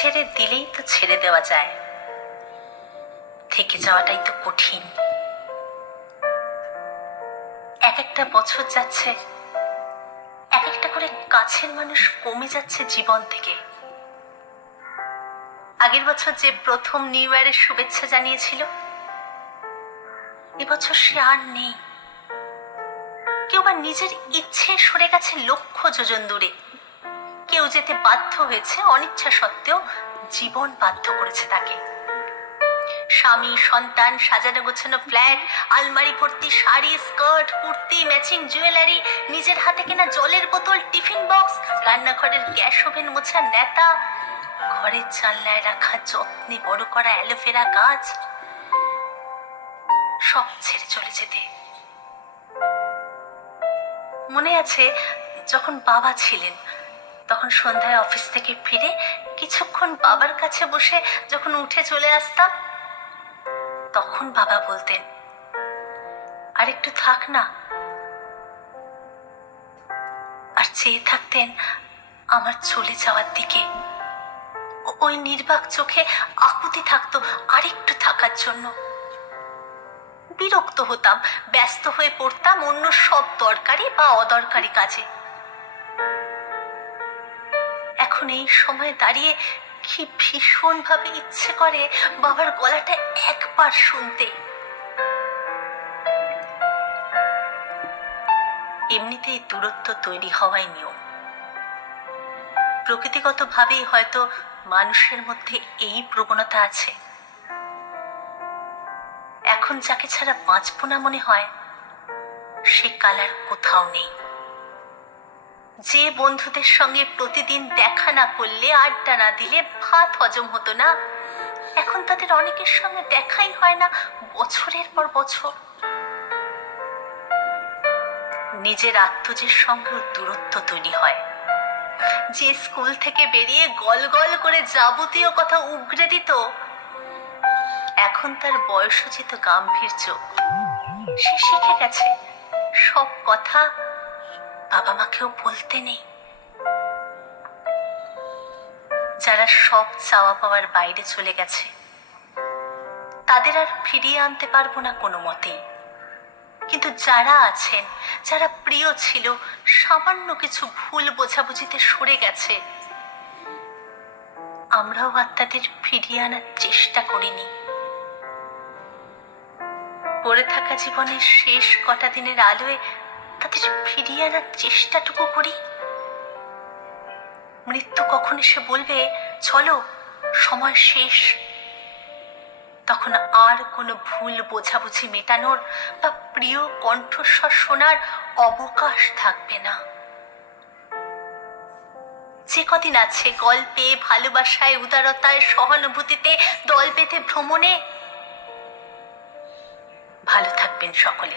ছেড়ে দিলেই তো ছেড়ে দেওয়া যায়, থেকে যাওয়াটাই তো কঠিন। এক একটা বছর যাচ্ছে, এক একটা করে কাছের মানুষ কমে যাচ্ছে জীবন থেকে। আগের বছর যে প্রথম নিউ ইয়ারের শুভেচ্ছা জানিয়েছিল, এবছর সে আর নেই। কেউ বা নিজের ইচ্ছে সরে গেছে লক্ষ যোজন দূরে, কেউ যেতে বাধ্য হয়েছে অনিচ্ছা সত্ত্বেও, জীবন বাধ্য করেছে তাকে। স্বামী, সন্তান, সাজানো গোছানো ফ্ল্যাট, আলমারি ভর্তি sari, skirt, kurti, matching jewellery, নিজের হাতে কেনা জলের বোতল, টিফিন বক্স, রান্নাঘরের গ্যাস ওভেন মোছা নেতা, ঘরের জানলায় রাখা যত্নে বড় করা অ্যালোভেরা গাছ, সব ছেড়ে চলে যেতে। মনে আছে যখন বাবা ছিলেন, তখন সন্ধ্যায় অফিস থেকে ফিরে কিছুক্ষণ বাবার কাছে বসে যখন উঠে চলে আসতাম, তখন বাবা বলতেন, আর একটু থাক না। আর চেয়ে থাকতেন আমার চলে যাওয়ার দিকে। ওই নির্বাক চোখে আকুতি থাকতো আরেকটু থাকার জন্য। বিরক্ত হতাম, ব্যস্ত হয়ে পড়তাম অন্য সব দরকারি বা অদরকারি কাজে। এখন এই সময় দাঁড়িয়ে কি ভীষণ ভাবে ইচ্ছে করে বাবার গলাটা একবার শুনতে। এমনিতেই দূরত্ব তৈরি হওয়াই নিয়ম। প্রকৃতিগত ভাবেই হয়তো মানুষের মধ্যে এই প্রবণতা আছে। এখন যাকে ছাড়া বাঁচবো না মনে হয়, সে কাল আর কোথাও নেই। যে বন্ধুদের সঙ্গে প্রতিদিন দেখা না করলে, আড্ডা না দিলে ভাত হজম হতো না, এখন তাদের অনেকের সঙ্গে দেখাই হয় না বছরের পর বছর। নিজের আত্মজের সঙ্গেও দূরত্ব তৈরি হয়। যে স্কুল থেকে বেরিয়ে গল গল করে যাবতীয় কথা উগরে দিত, এখন তার বয়সোচিত গাম্ভীর্য। সে শিখে গেছে সব কথা বাবা মাকেও বলতে নেই। যারা সব চাওয়া পাওয়ার বাইরে চলে গেছে, তাদের আর ফিরিয়ে আনতে পারবো না কোনো মতেই। কিন্তু যারা আছেন, যারা প্রিয় ছিল, সামান্য কিছু ভুল বোঝাবুঝিতে সরে গেছে, আমরাও আর তাদের ফিরিয়ে আনার চেষ্টা করিনি। পড়ে থাকা জীবনের শেষ কটা দিনের আলোয় তাদের ফিরিয়ে আনার চেষ্টাটুকু করি। মৃত্যু কখন এসে বলবে, চলো সময় শেষ, তখন আর কোনো ভুল বোঝাবুঝি মেটানোর বা প্রিয় কণ্ঠস্বর শোনার অবকাশ থাকবে না। যে কদিন আছে গল্পে, ভালোবাসায়, উদারতায়, সহানুভূতিতে, দল বেঁধে ভ্রমণে, ভালো থাকবেন সকলে।